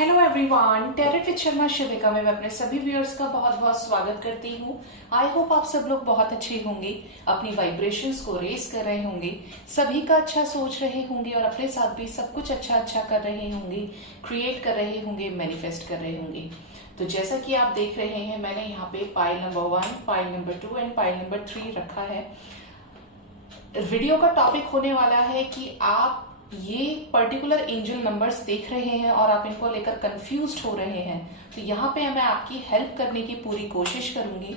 Hello everyone, tarot with Sharma Shivika में मैं अपने सभी व्यूअर्स का बहुत बहुत स्वागत करती हूँ। आई होप आप सब लोग बहुत अच्छे होंगे, अपनी वाइब्रेशंस को रेस कर रहे होंगे, सभी का अच्छा सोच रहे होंगे और अपने साथ भी सब कुछ अच्छा कर रहे होंगे, क्रिएट कर रहे होंगे, मैनिफेस्ट कर रहे होंगे। तो जैसा कि आप देख रहे हैं, मैंने यहाँ पे pile number 1, pile number 2 and pile number 3 रखा है। वीडियो का टॉपिक होने वाला है कि आप ये पर्टिकुलर एंजल नंबर्स देख रहे हैं और आप इनको लेकर कंफ्यूज्ड हो रहे हैं, तो यहाँ पे मैं आपकी हेल्प करने की पूरी कोशिश करूंगी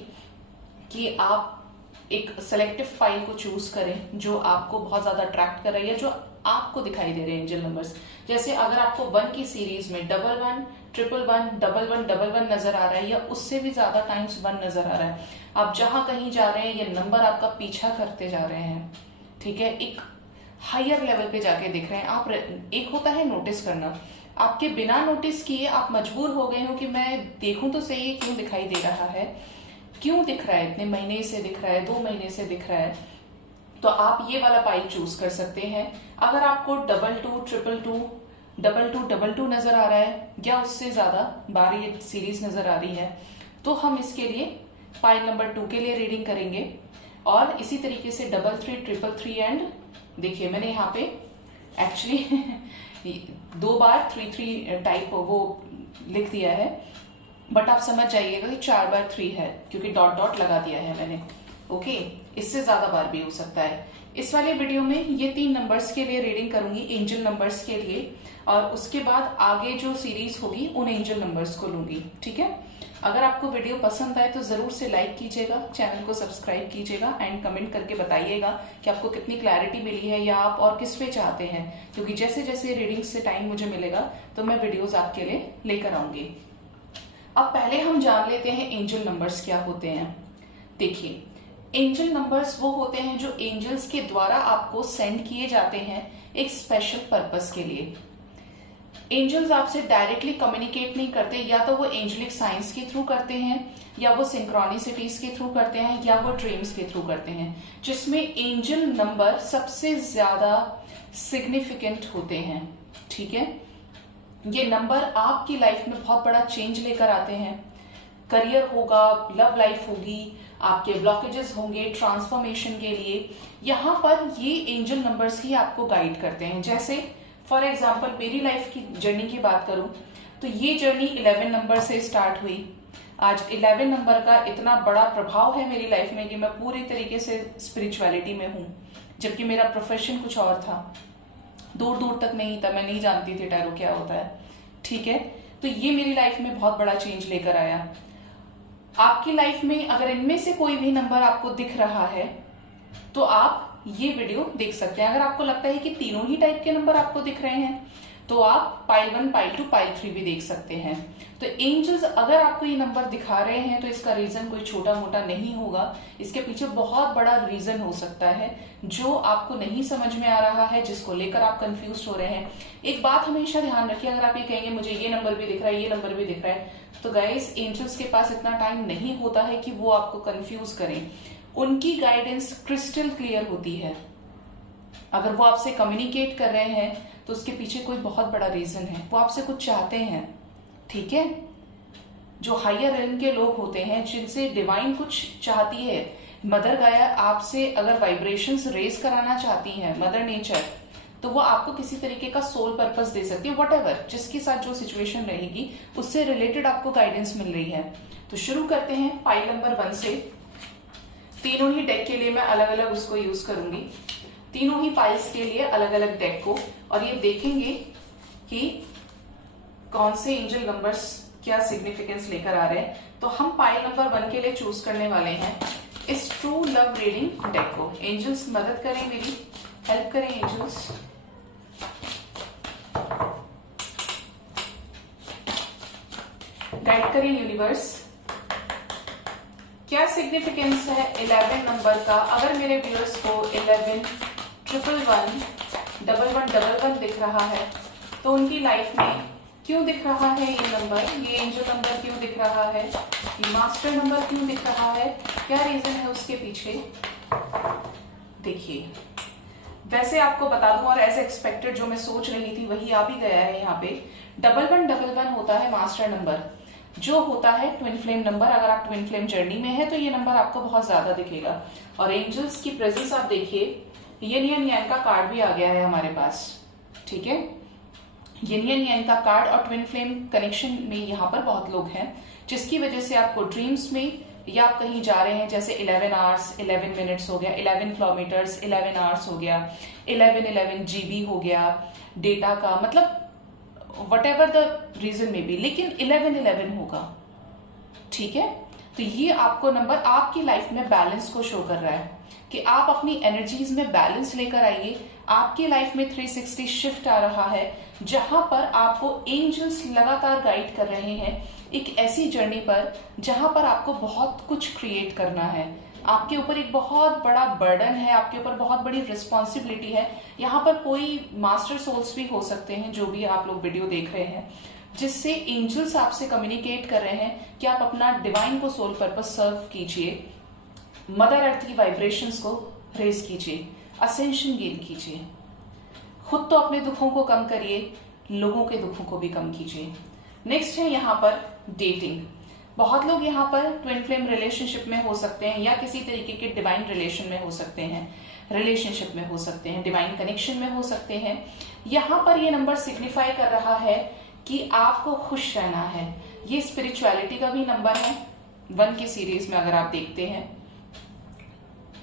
कि आप एक सेलेक्टिव पाइल को चूज करें जो आपको बहुत ज्यादा अट्रैक्ट कर रही है, जो आपको दिखाई दे रहे हैं एंजल नंबर्स। जैसे अगर आपको 1 की सीरीज में 11 111 11 11 नजर आ रहा है या उससे भी ज्यादा टाइम्स 1 नजर आ रहा है, आप जहां कहीं जा रहे हैं ये नंबर आपका पीछा करते जा रहे हैं, ठीक है, एक हायर लेवल पे जाके दिख रहे हैं आप। एक होता है नोटिस करना, आपके बिना नोटिस किए आप मजबूर हो गए हो कि मैं देखूं तो सही है क्यों दिखाई दे रहा है, क्यों दिख रहा है, इतने महीने से दिख रहा है, 2 महीने से दिख रहा है, तो आप ये वाला पाइल चूज कर सकते हैं। अगर आपको 22 222 22 नजर आ रहा है या उससे ज्यादा बार ये सीरीज नजर आ रही है, तो हम इसके लिए पाइल नंबर 2 के लिए रीडिंग करेंगे। और इसी तरीके से 33 333 एंड देखिए मैंने यहाँ पे एक्चुअली 2 बार 33 टाइप वो लिख दिया है, बट आप समझ जाइएगा कि 4 बार 3 है क्योंकि डॉट डॉट लगा दिया है मैंने। ओके, इससे ज्यादा बार भी हो सकता है। इस वाले वीडियो में ये 3 नंबर्स के लिए रीडिंग करूंगी, एंजल नंबर्स के लिए, और उसके बाद आगे जो सीरीज होगी उन एंजल नंबर्स को लूंगी, ठीक है। अगर आपको वीडियो पसंद आए तो जरूर से लाइक कीजिएगा, चैनल को सब्सक्राइब कीजिएगा एंड कमेंट करके बताइएगा कि आपको कितनी क्लैरिटी मिली है या आप और किस पे चाहते हैं, क्योंकि जैसे जैसे रीडिंग से टाइम मुझे मिलेगा तो मैं वीडियोस आपके लिए लेकर आऊंगी। अब पहले हम जान लेते हैं एंजल नंबर्स क्या होते हैं। देखिए, एंजल नंबर्स वो होते हैं जो एंजल्स के द्वारा आपको सेंड किए जाते हैं एक स्पेशल पर्पस के लिए। एंजल्स आपसे डायरेक्टली कम्युनिकेट नहीं करते, या तो वो एंजलिक साइंस के थ्रू करते हैं, या वो सिंक्रोनिसिटीज के थ्रू करते हैं, या वो ड्रीम्स के थ्रू करते हैं, जिसमें एंजल नंबर सबसे ज्यादा सिग्निफिकेंट होते हैं, ठीक है। ये नंबर आपकी लाइफ में बहुत बड़ा चेंज लेकर आते हैं। करियर होगा, लव लाइफ होगी, आपके ब्लॉकेजेस होंगे ट्रांसफॉर्मेशन के लिए, यहाँ पर ये एंजल नंबर्स ही आपको गाइड करते हैं। जैसे फॉर एग्जाम्पल मेरी लाइफ की जर्नी की बात करूं तो ये जर्नी 11 नंबर से स्टार्ट हुई। आज 11 नंबर का इतना बड़ा प्रभाव है मेरी लाइफ में कि मैं पूरी तरीके से स्पिरिचुअलिटी में हूं, जबकि मेरा प्रोफेशन कुछ और था, दूर दूर तक नहीं था, मैं नहीं जानती थी टैरो क्या होता है, ठीक है। तो ये मेरी लाइफ में बहुत बड़ा चेंज लेकर आया। आपकी लाइफ में अगर इनमें से कोई भी नंबर आपको दिख रहा है तो आप ये वीडियो देख सकते हैं। अगर आपको लगता है कि तीनों ही टाइप के नंबर आपको दिख रहे हैं तो आप पाइल 1 पाइल 2 पाइल 3 भी देख सकते हैं। तो एंजल्स अगर आपको ये नंबर दिखा रहे हैं तो इसका रीजन कोई छोटा मोटा नहीं होगा, इसके पीछे बहुत बड़ा रीजन हो सकता है जो आपको नहीं समझ में आ रहा है, जिसको लेकर आप कंफ्यूज हो रहे हैं। एक बात हमेशा ध्यान रखिए, अगर आप ये कहेंगे मुझे ये नंबर भी दिख रहा है, ये नंबर भी दिख रहा है, तो गाइस एंजल्स के पास इतना टाइम नहीं होता है कि वो आपको कंफ्यूज करें। उनकी गाइडेंस क्रिस्टल क्लियर होती है। अगर वो आपसे कम्युनिकेट कर रहे हैं तो उसके पीछे कोई बहुत बड़ा रीजन है, वो आपसे कुछ चाहते हैं, ठीक है। जो हायर रेल्म के लोग होते हैं, जिनसे डिवाइन कुछ चाहती है, मदर गाया आपसे अगर वाइब्रेशंस रेज कराना चाहती है, मदर नेचर, तो वो आपको किसी तरीके का सोल पर्पस दे सकती है, व्हाटएवर जिसके साथ जो सिचुएशन रहेगी उससे रिलेटेड आपको गाइडेंस मिल रही है। तो शुरू करते हैं पाइल नंबर 1 से। तीनों ही डेक के लिए मैं अलग अलग उसको यूज करूंगी, तीनों ही पाइल्स के लिए अलग अलग डेक को, और ये देखेंगे कि कौन से एंजल नंबर्स क्या सिग्निफिकेंस लेकर आ रहे हैं। तो हम पाइल नंबर 1 के लिए चूज करने वाले हैं इस ट्रू लव रीडिंग डेक को। एंजल्स मदद करें, मेरी हेल्प करें एंजल्स। गाइड करें यूनिवर्स, क्या सिग्निफिकेंस है 11 नंबर का। अगर मेरे व्यूअर्स को 11 111 11 दिख रहा है तो उनकी लाइफ में क्यों दिख रहा है ये नंबर, ये एंजल नंबर क्यों दिख रहा है, ये मास्टर नंबर क्यों दिख रहा है, क्या रीजन है उसके पीछे। देखिए, वैसे आपको बता दूं और एज एक्सपेक्टेड जो मैं सोच रही थी वही आ भी गया है यहाँ पे। डबल वन होता है मास्टर नंबर, जो होता है ट्विन फ्लेम नंबर। अगर आप ट्विन फ्लेम जर्नी में है तो ये नंबर आपको बहुत ज्यादा दिखेगा। और एंजल्स की प्रेजेंस आप देखिए, यिन यान का कार्ड भी आ गया है हमारे पास, ठीक है। यिन यान का कार्ड और ट्विन फ्लेम कनेक्शन में यहाँ पर बहुत लोग हैं, जिसकी वजह से आपको ड्रीम्स में या आप कहीं जा रहे हैं, जैसे 11 आवर्स 11 मिनट्स हो गया, 11 किलोमीटर्स 11 आवर्स हो गया, 11 GB हो गया डेटा का, मतलब वट एवर द रीजन में भी, लेकिन 11 होगा, ठीक है। तो ये आपको नंबर आपकी लाइफ में बैलेंस को शो कर रहा है कि आप अपनी एनर्जीज में बैलेंस लेकर आइए। आपकी लाइफ में 360 शिफ्ट आ रहा है, जहां पर आपको एंजल्स लगातार गाइड कर रहे हैं एक ऐसी जर्नी पर जहां पर आपको बहुत कुछ क्रिएट करना है। आपके ऊपर एक बहुत बड़ा बर्डन है, आपके ऊपर बहुत बड़ी रिस्पॉन्सिबिलिटी है। यहाँ पर कोई मास्टर सोल्स भी हो सकते हैं, जो भी आप लोग वीडियो देख रहे हैं, जिससे एंजल्स आपसे कम्युनिकेट कर रहे हैं कि आप अपना डिवाइन को सोल पर्पस सर्व कीजिए, मदर अर्थ की वाइब्रेशंस को रेज कीजिए, असेंशन गेन कीजिए, खुद तो अपने दुखों को कम करिए, लोगों के दुखों को भी कम कीजिए। नेक्स्ट है यहाँ पर डेटिंग। बहुत लोग यहाँ पर ट्विन फ्लेम रिलेशनशिप में हो सकते हैं, या किसी तरीके के डिवाइन रिलेशन में हो सकते हैं, रिलेशनशिप में हो सकते हैं, डिवाइन कनेक्शन में हो सकते हैं। यहाँ पर ये नंबर सिग्निफाई कर रहा है कि आपको खुश रहना है। ये स्पिरिचुअलिटी का भी नंबर है। 1 की सीरीज में अगर आप देखते हैं,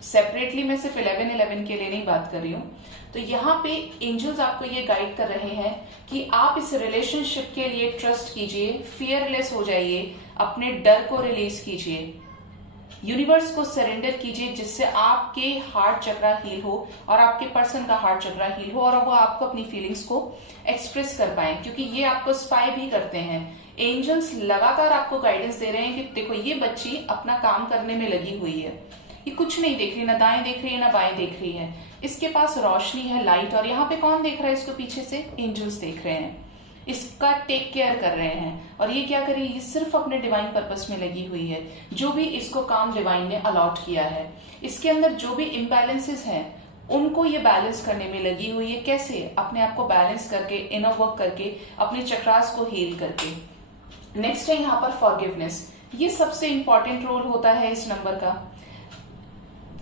सेपरेटली मैं सिर्फ 11 के लिए नहीं बात कर रही हूँ, तो यहाँ पे एंजल्स आपको ये गाइड कर रहे हैं कि आप इस रिलेशनशिप के लिए ट्रस्ट कीजिए, फियरलेस हो जाइए, अपने डर को रिलीज कीजिए, यूनिवर्स को सरेंडर कीजिए, जिससे आपके हार्ट चक्रा हील हो और आपके पर्सन का हार्ट चक्रा हील हो, और वो आपको अपनी फीलिंग्स को एक्सप्रेस कर पाए, क्योंकि ये आपको स्पाई भी करते हैं। एंजल्स लगातार आपको गाइडेंस दे रहे हैं कि देखो ये बच्ची अपना काम करने में लगी हुई है, ये कुछ नहीं देख रही, ना दाएं देख रही है ना बाएं देख रही है, इसके पास रोशनी है, लाइट। और यहाँ पे कौन देख रहा है इसको पीछे से? एंजल्स देख रहे हैं, इसका टेक केयर कर रहे हैं। और ये क्या कर रही है? ये सिर्फ अपने डिवाइन पर्पस में लगी हुई है, जो भी इसको काम डिवाइन ने अलॉट किया है। इसके अंदर जो भी इम्बैलेंसेस हैं उनको ये बैलेंस करने में लगी हुई है। कैसे? अपने आप को बैलेंस करके, इनर वर्क करके, अपने चक्रास को हील करके। नेक्स्ट है यहाँ पर फॉरगिवनेस। ये सबसे इंपॉर्टेंट रोल होता है इस नंबर का।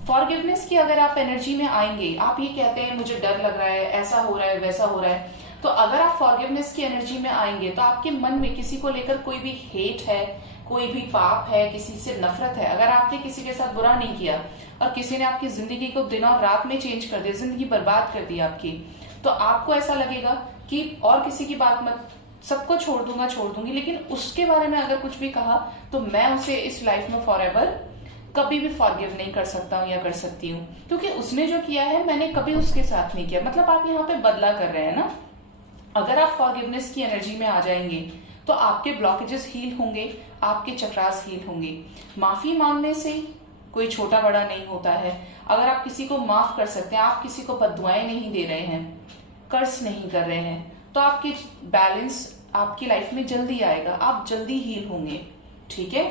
फॉरगिवनेस की अगर आप एनर्जी में आएंगे, आप ये कहते हैं मुझे डर लग रहा है, ऐसा हो रहा है, वैसा हो रहा है, तो अगर आप फॉरगिवनेस की एनर्जी में आएंगे तो आपके मन में किसी को लेकर कोई भी हेट है, कोई भी पाप है, किसी से नफरत है, अगर आपने किसी के साथ बुरा नहीं किया और किसी ने आपकी जिंदगी को दिन और रात में चेंज कर दिया, जिंदगी बर्बाद कर दी आपकी, तो आपको ऐसा लगेगा कि और किसी की बात मत, सबको छोड़ दूंगा, छोड़ दूंगी, लेकिन उसके बारे में अगर कुछ भी कहा तो मैं उसे इस लाइफ में फॉरएवर कभी भी फॉरगिव नहीं कर सकता हूँ या कर सकती हूँ, क्योंकि उसने जो किया है मैंने कभी उसके साथ नहीं किया। मतलब आप यहाँ पे बदला कर रहे हैं ना। अगर आप फॉरगिवनेस की एनर्जी में आ जाएंगे तो आपके ब्लॉकेजेस हील होंगे, आपके चक्रास हील होंगे। माफी मांगने से कोई छोटा बड़ा नहीं होता है। अगर आप किसी को माफ कर सकते हैं, आप किसी को बददुआएं नहीं दे रहे हैं, कर्ज नहीं कर रहे हैं, तो आपकी बैलेंस आपकी लाइफ में जल्दी आएगा, आप जल्दी हील होंगे। ठीक है।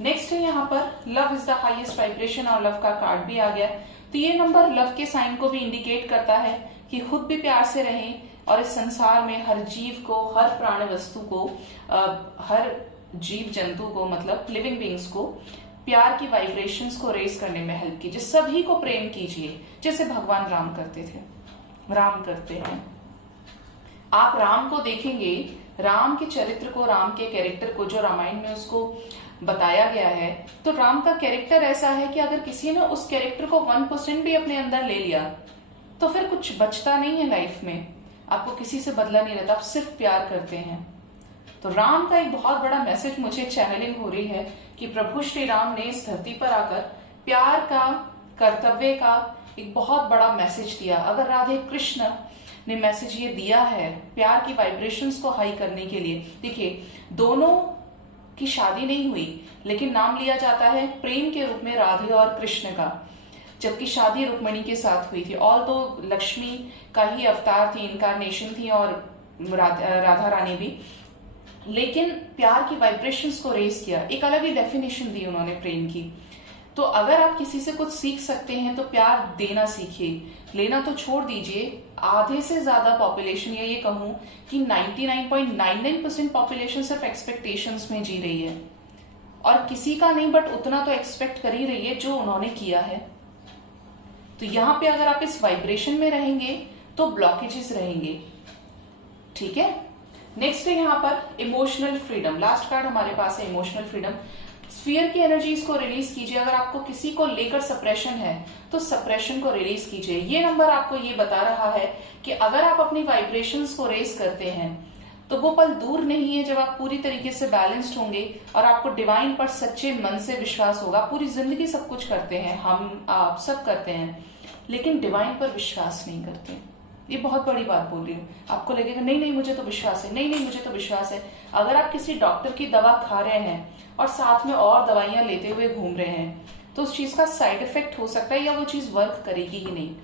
नेक्स्ट है यहाँ पर love is the highest vibration, और लव का कार्ड भी आ गया। तो ये नंबर लव के साइन को भी इंडिकेट करता है कि खुद भी प्यार से रहें और इस संसार में हर जीव को, हर प्राण वस्तु को, हर जीव जंतु को, मतलब लिविंग बींग्स को प्यार की वाइब्रेशंस को रेज करने में हेल्प कीजिए। सभी को प्रेम कीजिए जैसे भगवान राम करते थे, राम करते हैं। आप राम को देखेंगे, राम के चरित्र को, राम के कैरेक्टर को, जो रामायण में उसको बताया गया है, तो राम का कैरेक्टर ऐसा है कि अगर किसी ने उस कैरेक्टर को 1% भी अपने अंदर ले लिया तो फिर कुछ बचता नहीं है लाइफ में। आपको किसी से बदला नहीं रहता, आप सिर्फ प्यार करते हैं। तो राम का एक बहुत बड़ा मैसेज मुझे चैनलिंग हो रही है कि प्रभु श्री राम ने इस धरती पर आकर प्यार का, कर्तव्य का एक बहुत बड़ा मैसेज दिया। अगर राधे कृष्ण ने मैसेज ये दिया है प्यार की वाइब्रेशंस को हाई करने के लिए, देखिए दोनों की शादी नहीं हुई लेकिन नाम लिया जाता है प्रेम के रूप में राधे और कृष्ण का, जबकि शादी रुक्मिणी के साथ हुई थी। ऑल तो लक्ष्मी का ही अवतार थी, इनकारनेशन थी, और राधा रानी भी, लेकिन प्यार की वाइब्रेशंस को रेज किया, एक अलग ही डेफिनेशन दी उन्होंने प्रेम की। तो अगर आप किसी से कुछ सीख सकते हैं तो प्यार देना सीखिए, लेना तो छोड़ दीजिए, आधे से ज्यादा पॉपुलेशन, या ये कहूं कि 99.99% पॉपुलेशन सिर्फ एक्सपेक्टेशंस में जी रही है, और किसी का नहीं बट उतना तो एक्सपेक्ट कर ही रही है जो उन्होंने किया है। तो यहां पे अगर आप इस वाइब्रेशन में रहेंगे तो ब्लॉकेजेस रहेंगे, ठीक है। नेक्स्ट है यहाँ पर इमोशनल फ्रीडम। लास्ट कार्ड हमारे पास है इमोशनल फ्रीडम। स्फीयर की एनर्जीज को रिलीज कीजिए। अगर आपको किसी को लेकर सप्रेशन है तो सप्रेशन को रिलीज कीजिए। ये नंबर आपको ये बता रहा है कि अगर आप अपनी वाइब्रेशंस को रेज करते हैं तो वो पल दूर नहीं है जब आप पूरी तरीके से बैलेंस्ड होंगे और आपको डिवाइन पर सच्चे मन से विश्वास होगा। पूरी जिंदगी सब कुछ करते हैं, हम आप सब करते हैं, लेकिन डिवाइन पर विश्वास नहीं करते। ये बहुत बड़ी बात बोल रही हूँ। आपको लगेगा नहीं नहीं मुझे तो विश्वास है, नहीं नहीं मुझे तो विश्वास है। अगर आप किसी डॉक्टर की दवा खा रहे हैं और साथ में और दवाइयां लेते हुए घूम रहे हैं तो उस चीज का साइड इफेक्ट हो सकता है या वो चीज वर्क करेगी ही नहीं।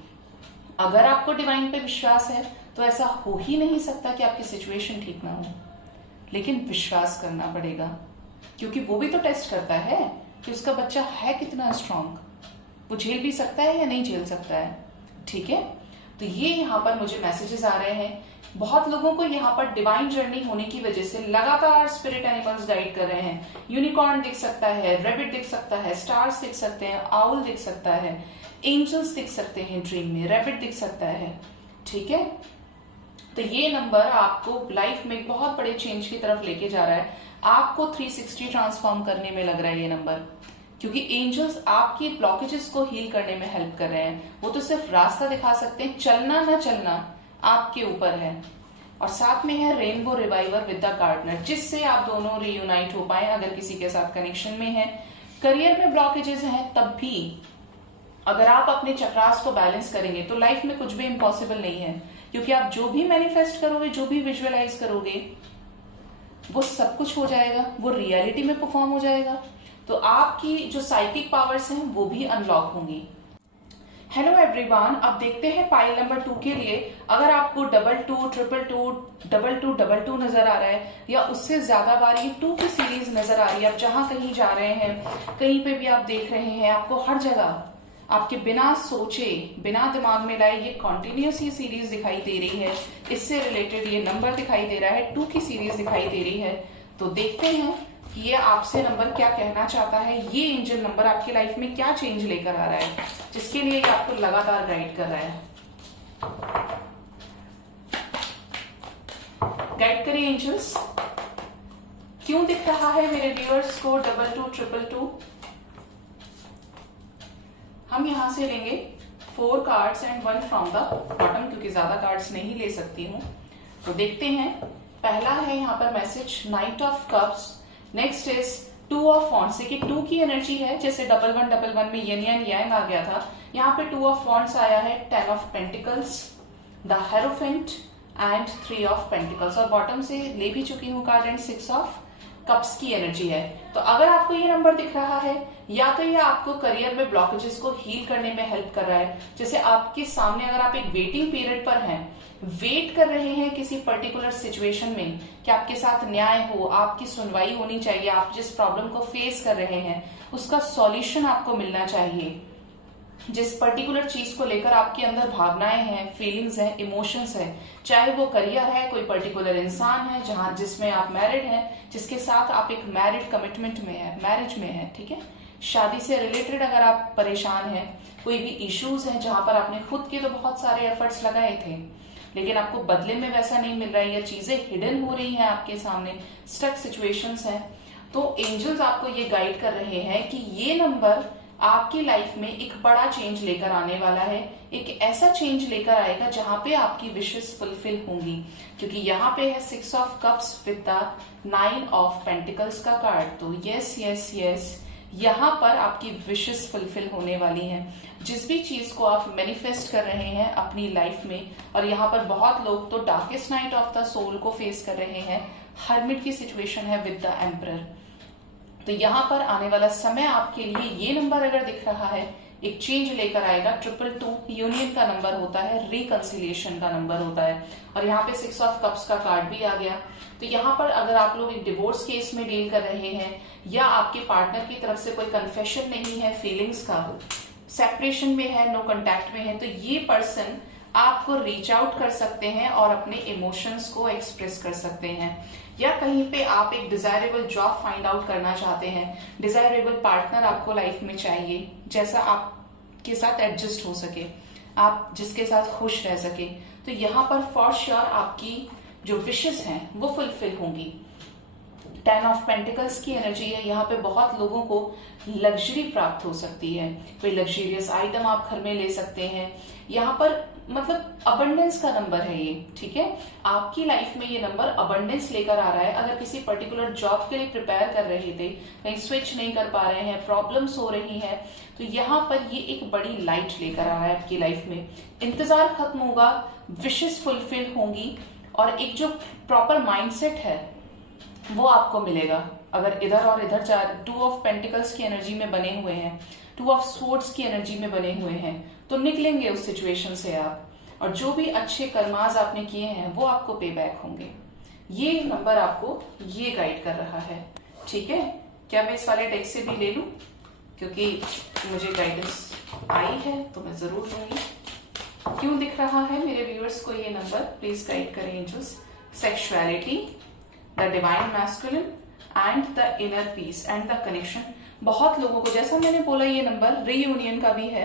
अगर आपको डिवाइन पे विश्वास है तो ऐसा हो ही नहीं सकता कि आपकी सिचुएशन ठीक ना हो, लेकिन विश्वास करना पड़ेगा, क्योंकि वो भी तो टेस्ट करता है कि उसका बच्चा है कितना स्ट्रांग, वो झेल भी सकता है या नहीं झेल सकता है, ठीक है। तो ये यहाँ पर मुझे मैसेजेस आ रहे हैं। बहुत लोगों को यहाँ पर डिवाइन जर्नी होने की वजह से लगातार स्पिरिट एनिमल्स गाइड कर रहे हैं। यूनिकॉर्न दिख सकता है, रेबिट दिख सकता है, स्टार्स दिख सकते हैं, आउल दिख सकता है, एंजल्स दिख सकते हैं ड्रीम में, रेबिट दिख सकता है, ठीक है। तो ये नंबर आपको लाइफ में बहुत बड़े चेंज की तरफ लेके जा रहा है। आपको 360 ट्रांसफॉर्म करने में लग रहा है ये नंबर, क्योंकि एंजल्स आपकी ब्लॉकेजेस को हील करने में हेल्प कर रहे हैं। वो तो सिर्फ रास्ता दिखा सकते हैं, चलना ना चलना आपके ऊपर है। और साथ में है rainbow reviver with the gardener, जिससे आप दोनों रियूनाइट हो पाए अगर किसी के साथ कनेक्शन में है। करियर में ब्लॉकेजेस हैं तब भी अगर आप अपने चक्रास को बैलेंस करेंगे तो लाइफ में कुछ भी इम्पॉसिबल नहीं है, क्योंकि आप जो भी मैनिफेस्ट करोगे, जो भी विजुअलाइज करोगे, वो सब कुछ हो जाएगा, वो रियलिटी में परफॉर्म हो जाएगा। तो आपकी जो साइकिक पावर्स हैं वो भी अनलॉक होंगी। हेलो एवरीवन, अब देखते हैं पाइल नंबर 2 के लिए। अगर आपको 22, 222, 2222 नजर आ रहा है या उससे ज्यादा बार ये 2 की सीरीज नजर आ रही है, आप जहां कहीं जा रहे हैं, कहीं पे भी आप देख रहे हैं, आपको हर जगह आपके बिना सोचे, बिना दिमाग में लाए ये कॉन्टिन्यूस ये सीरीज दिखाई दे रही है, इससे रिलेटेड ये नंबर दिखाई दे रहा है, 2 की सीरीज दिखाई दे रही है, तो देखते हैं कि ये आपसे नंबर क्या कहना चाहता है। ये एंजल नंबर आपकी लाइफ में क्या चेंज लेकर आ रहा है, जिसके लिए ये आपको लगातार गाइड कर रहा है। गाइड करिए एंजल्स, क्यों दिख रहा है मेरे व्यूअर्स को 2222? हम यहां से लेंगे 4 cards and 1 from the bottom, क्योंकि ज्यादा कार्ड्स नहीं ले सकती हूं। तो देखते हैं। पहला है यहाँ पर message night of cups. Next is 2 of wands. देखिए 2 की एनर्जी है, जैसे 1111 में येन यान यांग आ गया था, यहाँ पे 2 ऑफ वॉन्ड्स आया है, 10 of pentacles, the hierophant and 3 of pentacles, और बॉटम से ले भी चुकी हूँ कार्ड एंड 6 ऑफ कप्स की एनर्जी है। तो अगर आपको ये नंबर दिख रहा है, या तो ये आपको करियर में ब्लॉकेजेस को हील करने में हेल्प कर रहा है। जैसे आपके सामने अगर आप एक वेटिंग पीरियड पर हैं, वेट कर रहे हैं किसी पर्टिकुलर सिचुएशन में कि आपके साथ न्याय हो, आपकी सुनवाई होनी चाहिए, आप जिस प्रॉब्लम को फेस कर रहे हैं उसका सॉल्यूशन आपको मिलना चाहिए, जिस पर्टिकुलर चीज को लेकर आपके अंदर भावनाएं हैं, फीलिंग्स हैं, इमोशंस है, चाहे वो करियर है, कोई पर्टिकुलर इंसान है जहां जिसमें आप मैरिड हैं, जिसके साथ आप एक मैरिड कमिटमेंट में है, मैरिज में है, ठीक है। शादी से रिलेटेड अगर आप परेशान हैं, कोई भी इश्यूज हैं जहां पर आपने खुद के तो बहुत सारे एफर्ट्स लगाए थे लेकिन आपको बदले में वैसा नहीं मिल रहा है, या चीजें हिडन हो रही हैं आपके सामने, स्टक सिचुएशंस हैं, तो एंजल्स आपको ये गाइड कर रहे हैं कि ये नंबर आपकी लाइफ में एक बड़ा चेंज लेकर आने वाला है। एक ऐसा चेंज लेकर आएगा जहां पे आपकी विशेस फुलफिल होंगी, क्योंकि यहाँ पे है 6 of cups with the 9 of pentacles का कार्ड। तो यस यस यस, यहाँ पर आपकी विशेस फुलफिल होने वाली हैं। जिस भी चीज को आप मैनिफेस्ट कर रहे हैं अपनी लाइफ में, और यहाँ पर बहुत लोग तो darkest night of the soul को फेस कर रहे हैं, हर्मिट की सिचुएशन है विद द एम्परर। तो यहाँ पर आने वाला समय आपके लिए ये नंबर अगर दिख रहा है, एक चेंज लेकर आएगा। 222 यूनियन का नंबर होता है, रिकंसिलिएशन का नंबर होता है, और यहाँ पे 6 ऑफ कप्स का कार्ड भी आ गया। तो यहाँ पर अगर आप लोग एक डिवोर्स केस में डील कर रहे हैं, या आपके पार्टनर की तरफ से कोई कन्फेशन नहीं है फीलिंग्स का, सेपरेशन में है, नो कांटेक्ट में है, तो ये पर्सन आपको रीच आउट कर सकते हैं और अपने इमोशंस को एक्सप्रेस कर सकते हैं। या कहीं पे आप एक डिजायरेबल जॉब फाइंड आउट करना चाहते हैं, डिजायरेबल पार्टनर आपको लाइफ में चाहिए, जैसा आपके साथ एडजस्ट हो सके, आप जिसके साथ खुश रह सके, तो यहाँ पर फॉर श्योर आपकी जो विशेस हैं वो फुलफिल होंगी। 10 ऑफ पेंटिकल्स की एनर्जी है, यहाँ पे बहुत लोगों को लग्जरी प्राप्त हो सकती है, कोई लग्जरियस आइटम आप घर में ले सकते हैं। यहाँ पर मतलब अबंडेंस का नंबर है ये, ठीक है, आपकी लाइफ में ये नंबर अबंडेंस लेकर आ रहा है। अगर किसी पर्टिकुलर जॉब के लिए प्रिपेयर कर रहे थे, कहीं स्विच नहीं कर पा रहे हैं, प्रॉब्लम्स हो रही है, तो यहाँ पर ये एक बड़ी लाइट लेकर आ रहा है आपकी लाइफ में। इंतजार खत्म होगा, विशेस फुलफिल होंगी और एक जो प्रॉपर माइंडसेट है वो आपको मिलेगा। अगर इधर और इधर 2 ऑफ पेंटिकल्स की एनर्जी में बने हुए हैं, 2 ऑफ स्वॉर्ड्स की एनर्जी में बने हुए हैं, तो निकलेंगे उस सिचुएशन से आप, और जो भी अच्छे कर्माज आपने किए हैं वो आपको पे बैक होंगे। ये नंबर आपको ये गाइड कर रहा है, ठीक है। क्या मैं इस वाले डेक से भी ले लूं, क्योंकि मुझे गाइडेंस आई है तो मैं जरूर लूंगी। क्यों दिख रहा है मेरे व्यूअर्स को ये नंबर, प्लीज गाइड करें angels. Sexuality, the divine masculine and the inner peace and the connection. बहुत लोगों को, जैसा मैंने बोला, ये नंबर रीयूनियन का भी है,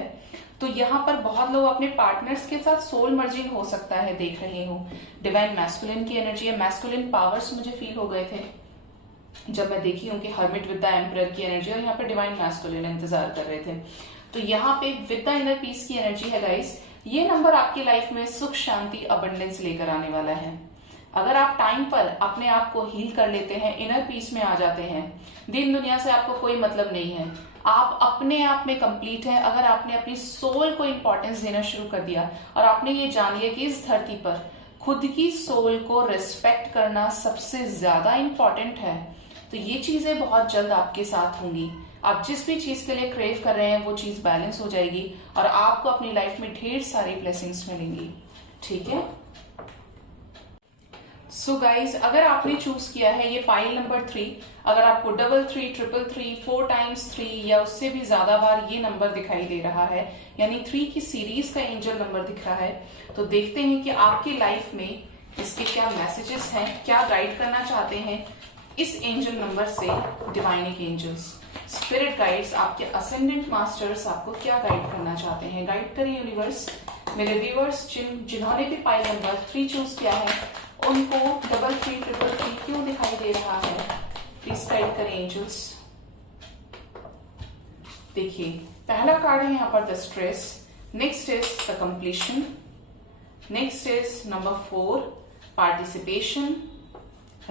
तो यहाँ पर बहुत लोग अपने पार्टनर्स के साथ सोल मर्जिंग हो सकता है, देख रहे हो। डिवाइन मैस्कुलिन की एनर्जी है, मैस्कुलिन पावर्स मुझे फील हो गए थे जब मैं देखी हूँ कि हर्मिट विद द एम्परर की एनर्जी, और यहाँ पे डिवाइन मैस्कुलिन इंतजार कर रहे थे। तो यहाँ पे विद द इनर पीस की एनर्जी है गाइस। ये नंबर आपकी लाइफ में सुख, शांति, अबंडेंस लेकर आने वाला है। अगर आप टाइम पर अपने आप को हील कर लेते हैं, इनर पीस में आ जाते हैं, दिन दुनिया से आपको कोई मतलब नहीं है, आप अपने आप में कंप्लीट हैं। अगर आपने अपनी सोल को इंपॉर्टेंस देना शुरू कर दिया और आपने ये जान लिया कि इस धरती पर खुद की सोल को रिस्पेक्ट करना सबसे ज्यादा इंपॉर्टेंट है, तो ये चीजें बहुत जल्द आपके साथ होंगी। आप जिस भी चीज के लिए क्रेव कर रहे हैं वो चीज बैलेंस हो जाएगी और आपको अपनी लाइफ में ढेर सारी ब्लेसिंग्स मिलेंगी, ठीक है। सो गाइज, अगर आपने चूज किया है ये पाइल नंबर 3, अगर आपको 33, 333, 4 times 3 या उससे भी ज्यादा बार ये नंबर दिखाई दे रहा है, यानी 3 की सीरीज का एंजल नंबर दिख रहा है, तो देखते हैं कि आपकी लाइफ में इसके क्या मैसेजेस हैं, क्या गाइड करना चाहते हैं इस एंजल नंबर से डिवाइनिक एंजल्स, स्पिरिट गाइड्स, आपके असेंडेंट मास्टर्स आपको क्या गाइड करना चाहते हैं। गाइड करिए यूनिवर्स। मेरे व्यूअर्स जिन्होंने भी पाइल नंबर 3 चूज किया है उनको 33, 333 क्यों दिखाई दे रहा है, प्लीज गाइड करें एंजल्स। देखिए, पहला कार्ड है यहाँ पर the stress, next is the completion, next is number 4 participation,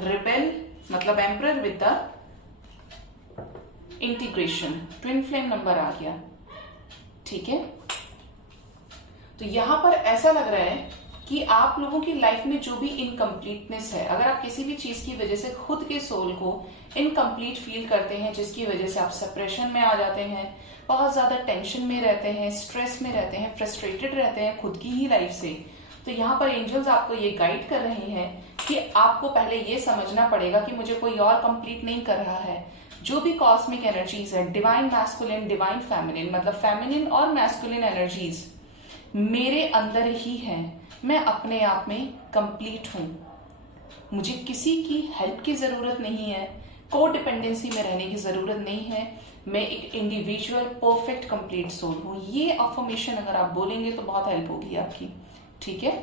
rebel मतलब emperor with the integration, twin flame number आ गया, ठीक है। तो यहां पर ऐसा लग रहा है कि आप लोगों की लाइफ में जो भी इनकम्प्लीटनेस है, अगर आप किसी भी चीज की वजह से खुद के सोल को इनकम्प्लीट फील करते हैं, जिसकी वजह से आप सेपरेशन में आ जाते हैं, बहुत ज्यादा टेंशन में रहते हैं, स्ट्रेस में रहते हैं, फ्रस्ट्रेटेड रहते हैं खुद की ही लाइफ से, तो यहाँ पर एंजल्स आपको ये गाइड कर रहे हैं कि आपको पहले ये समझना पड़ेगा कि मुझे कोई और कंप्लीट नहीं कर रहा है। जो भी कॉस्मिक एनर्जीज है, डिवाइन मैस्कुलिन, डिवाइन फेमिनिन, मतलब फेमिनिन और मैस्कुलिन एनर्जीज मेरे अंदर ही हैं। मैं अपने आप में कंप्लीट हूं, मुझे किसी की हेल्प की जरूरत नहीं है, को डिपेंडेंसी में रहने की जरूरत नहीं है, मैं एक इंडिविजुअल परफेक्ट कंप्लीट सोल हूं। ये अफर्मेशन अगर आप बोलेंगे तो बहुत हेल्प होगी आपकी, ठीक है।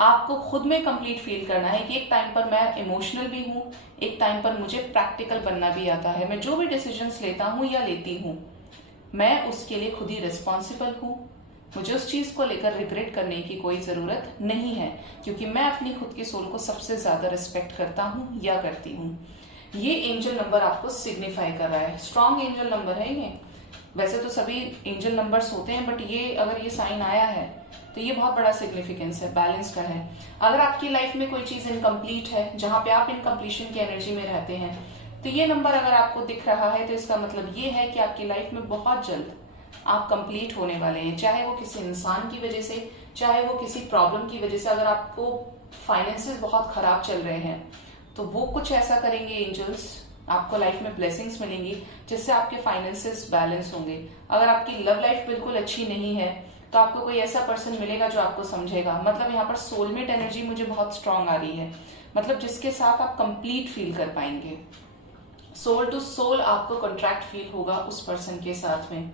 आपको खुद में कंप्लीट फील करना है कि एक टाइम पर मैं इमोशनल भी हूं, एक टाइम पर मुझे प्रैक्टिकल बनना भी आता है। मैं जो भी डिसीजंस लेता हूं या लेती हूं, मैं उसके लिए खुद ही रिस्पॉन्सिबल हूं। मुझे उस चीज को लेकर रिग्रेट करने की कोई जरूरत नहीं है, क्योंकि मैं अपनी खुद की सोल को सबसे ज्यादा रिस्पेक्ट करता हूं या करती हूं। ये एंजल नंबर आपको सिग्निफाई कर रहा है, स्ट्रॉन्ग एंजल नंबर है ये। वैसे तो सभी एंजल नंबर्स होते हैं, बट ये अगर ये साइन आया है तो ये बहुत बड़ा सिग्निफिकेंस है, बैलेंस का है। अगर आपकी लाइफ में कोई चीज इनकम्प्लीट है, जहां पे आप इनकम्प्लीशन की एनर्जी में रहते हैं, तो ये नंबर अगर आपको दिख रहा है तो इसका मतलब ये है कि आपकी लाइफ में बहुत जल्द आप कंप्लीट होने वाले हैं, चाहे वो किसी इंसान की वजह से, चाहे वो किसी प्रॉब्लम की वजह से। अगर आपको फाइनेंसेस बहुत खराब चल रहे हैं तो वो कुछ ऐसा करेंगे एंजल्स, आपको लाइफ में ब्लेसिंग्स मिलेंगी जिससे आपके फाइनेंसेस बैलेंस होंगे। अगर आपकी लव लाइफ बिल्कुल अच्छी नहीं है तो आपको कोई ऐसा पर्सन मिलेगा जो आपको समझेगा। मतलब यहाँ पर सोलमेट एनर्जी मुझे बहुत स्ट्रांग आ रही है, मतलब जिसके साथ आप कंप्लीट फील कर पाएंगे, सोल टू सोल आपको कॉन्ट्रैक्ट फील होगा उस पर्सन के साथ में।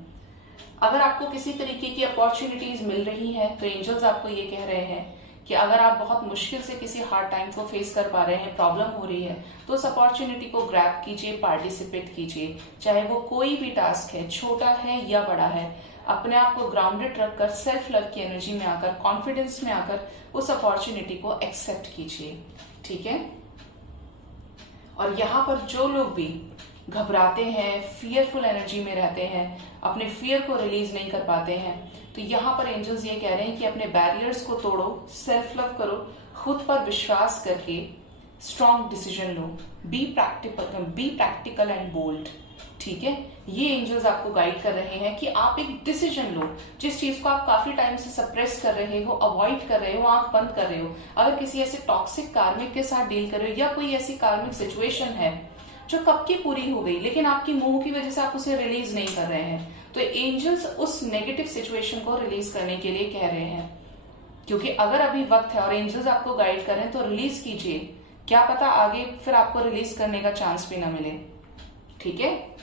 अगर आपको किसी तरीके की अपॉर्चुनिटीज मिल रही है तो एंजल्स आपको ये कह रहे हैं कि अगर आप बहुत मुश्किल से किसी हार्ड टाइम को फेस कर पा रहे हैं, प्रॉब्लम हो रही है, तो उस अपॉर्चुनिटी को ग्रैब कीजिए, पार्टिसिपेट कीजिए, चाहे वो कोई भी टास्क है, छोटा है या बड़ा है। अपने आप को ग्राउंडेड रखकर, सेल्फ लव की एनर्जी में आकर, कॉन्फिडेंस में आकर उस अपॉर्चुनिटी को एक्सेप्ट कीजिए, ठीक है। और यहाँ पर जो लोग भी घबराते हैं, फियरफुल एनर्जी में रहते हैं, अपने फियर को रिलीज नहीं कर पाते हैं, तो यहाँ पर एंजल्स ये कह रहे हैं कि अपने बैरियर्स को तोड़ो, सेल्फ लव करो, खुद पर विश्वास करके स्ट्रॉन्ग डिसीजन लो, बी प्रैक्टिकल एंड बोल्ड, ठीक है। ये एंजल्स आपको गाइड कर रहे हैं कि आप एक डिसीजन लो, जिस चीज को आप काफी टाइम से सप्रेस कर रहे हो, अवॉइड कर रहे हो, आंख बंद कर रहे हो। अगर किसी ऐसे टॉक्सिक कार्मिक के साथ डील कर रहे हो या कोई ऐसी कार्मिक सिचुएशन है जो कब की पूरी हो गई लेकिन आपकी मोह की वजह से आप उसे रिलीज नहीं कर रहे हैं, तो एंजल्स उस नेगेटिव सिचुएशन को रिलीज करने के लिए कह रहे हैं। क्योंकि अगर अभी वक्त है और एंजल्स आपको गाइड कर रहे हैं तो रिलीज कीजिए, क्या पता आगे फिर आपको रिलीज करने का चांस भी ना मिले, ठीक है।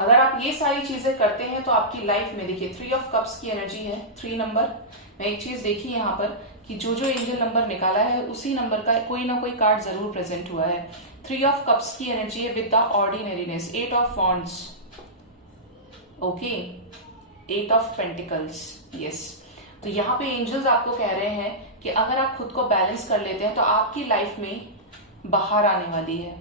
अगर आप ये सारी चीजें करते हैं तो आपकी लाइफ में देखिए 3 ऑफ कप्स की एनर्जी है, 3 नंबर। मैं एक चीज देखी यहाँ पर कि जो जो एंजल नंबर निकाला है उसी नंबर का कोई ना कोई कार्ड जरूर प्रेजेंट हुआ है। 3 ऑफ कप्स की एनर्जी है with the ordinariness, 8 of wands, okay, 8 of pentacles, yes. तो यहाँ पे एंजल्स आपको कह रहे हैं कि अगर आप खुद को बैलेंस कर लेते हैं तो आपकी लाइफ में बाहर आने वाली है।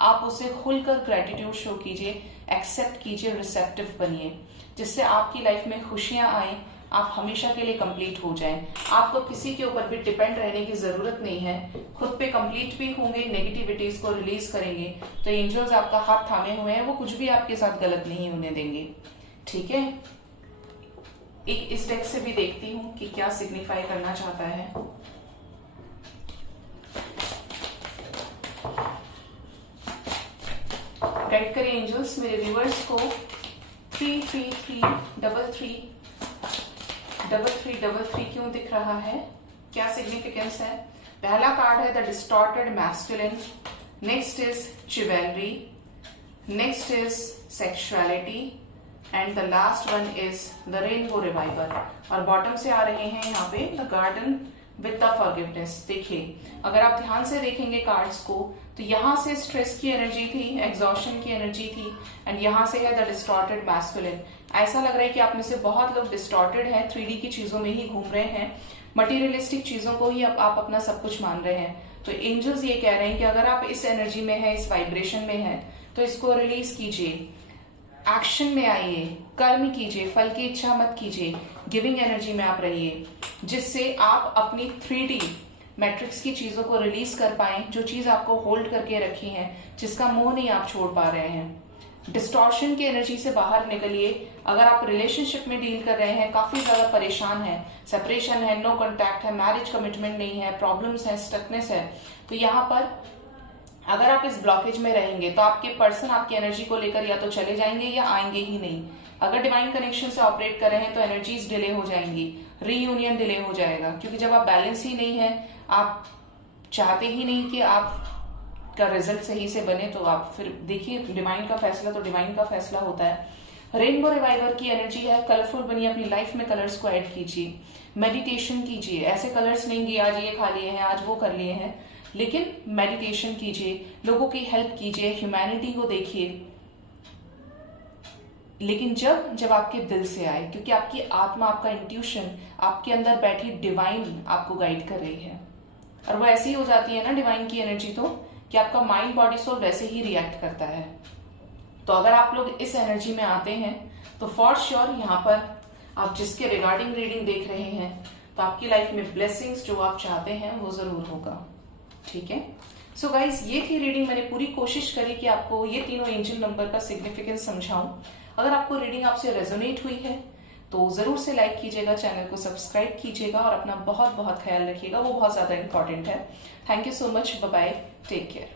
आप उसे खुलकर ग्रेटिट्यूड शो कीजिए, एक्सेप्ट कीजिए, रिसेप्टिव बनिए, जिससे आपकी लाइफ में खुशियां आए, आप हमेशा के लिए कंप्लीट हो जाएं। आपको किसी के ऊपर भी डिपेंड रहने की जरूरत नहीं है, खुद पे कंप्लीट भी होंगे, नेगेटिविटीज को रिलीज करेंगे तो एंजल्स आपका हाथ थामे हुए हैं, वो कुछ भी आपके साथ गलत नहीं होने देंगे, ठीक है। एक इस डेक से भी देखती हूं कि क्या सिग्निफाई करना चाहता है। गाइड करें एंजल्स मेरे व्यूअर्स को 33333 क्यों दिख रहा है, क्या सिग्निफिकेंस है। पहला कार्ड है the distorted masculine, next is chivalry, next is sexuality and the last one is the rainbow reviver. और बॉटम से आ रहे हैं यहाँ पे the garden with the forgiveness. देखिए अगर आप ध्यान से देखेंगे कार्ड्स को तो यहाँ से स्ट्रेस की एनर्जी थी, एग्जॉशन की एनर्जी थी, एंड यहाँ से है द डिस्टॉर्टेड मैस्कुलिन। ऐसा लग रहा है कि आप में से बहुत लोग डिस्टॉर्टेड हैं, 3D की चीजों में ही घूम रहे हैं, मटीरियलिस्टिक चीजों को ही आप अपना सब कुछ मान रहे हैं। तो एंजल्स ये कह रहे हैं कि अगर आप इस एनर्जी में है, इस वाइब्रेशन में है, तो इसको रिलीज कीजिए, एक्शन में आइए, कर्म कीजिए, फल की इच्छा मत कीजिए, गिविंग एनर्जी में आप रहिए, जिससे आप अपनी 3D मैट्रिक्स की चीजों को रिलीज कर पाए, जो चीज आपको होल्ड करके रखी है, जिसका मोह नहीं आप छोड़ पा रहे हैं। डिस्टॉर्शन की एनर्जी से बाहर निकलिए। अगर आप रिलेशनशिप में डील कर रहे हैं, काफी ज्यादा परेशान हैं, सेपरेशन है, नो कांटेक्ट है, मैरिज कमिटमेंट नहीं है, प्रॉब्लम्स है, स्टकनेस है, तो यहाँ पर अगर आप इस ब्लॉकेज में रहेंगे तो आपके पर्सन आपकी एनर्जी को लेकर या तो चले जाएंगे या आएंगे ही नहीं। अगर डिवाइन कनेक्शन से ऑपरेट कर रहे हैं तो एनर्जीज डिले हो जाएंगी, रीयूनियन डिले हो जाएगा, क्योंकि जब आप बैलेंस ही नहीं है, आप चाहते ही नहीं कि आप का रिजल्ट सही से बने, तो आप फिर देखिए डिवाइन का फैसला तो डिवाइन का फैसला होता है। रेनबो रिवाइवर की एनर्जी है, कलरफुल बनिए, अपनी लाइफ में कलर्स को ऐड कीजिए, मेडिटेशन कीजिए। ऐसे कलर्स नहीं कि आज ये खा लिए हैं, आज वो कर लिए हैं, लेकिन मेडिटेशन कीजिए, लोगों की हेल्प कीजिए, ह्यूमैनिटी को देखिए, लेकिन जब आपके दिल से आए, क्योंकि आपकी आत्मा, आपका इंट्यूशन, आपके अंदर बैठी डिवाइन आपको गाइड कर रही है। और वो ऐसी हो जाती है ना डिवाइन की एनर्जी तो, कि आपका माइंड बॉडी सोल वैसे ही रिएक्ट करता है। तो अगर आप लोग इस एनर्जी में आते हैं तो फॉर श्योर यहाँ पर आप जिसके रिगार्डिंग रीडिंग देख रहे हैं तो आपकी लाइफ में ब्लेसिंग्स जो आप चाहते हैं वो जरूर होगा, ठीक है। सो गाइज ये थी रीडिंग। मैंने पूरी कोशिश करी कि आपको ये तीनों एंजल नंबर का सिग्निफिकेंस समझाऊं। अगर आपको रीडिंग आपसे रेजोनेट हुई है तो जरूर से लाइक कीजिएगा, चैनल को सब्सक्राइब कीजिएगा और अपना बहुत बहुत ख्याल रखिएगा, वो बहुत ज्यादा इंपॉर्टेंट है। Thank you so much, bye bye, take care.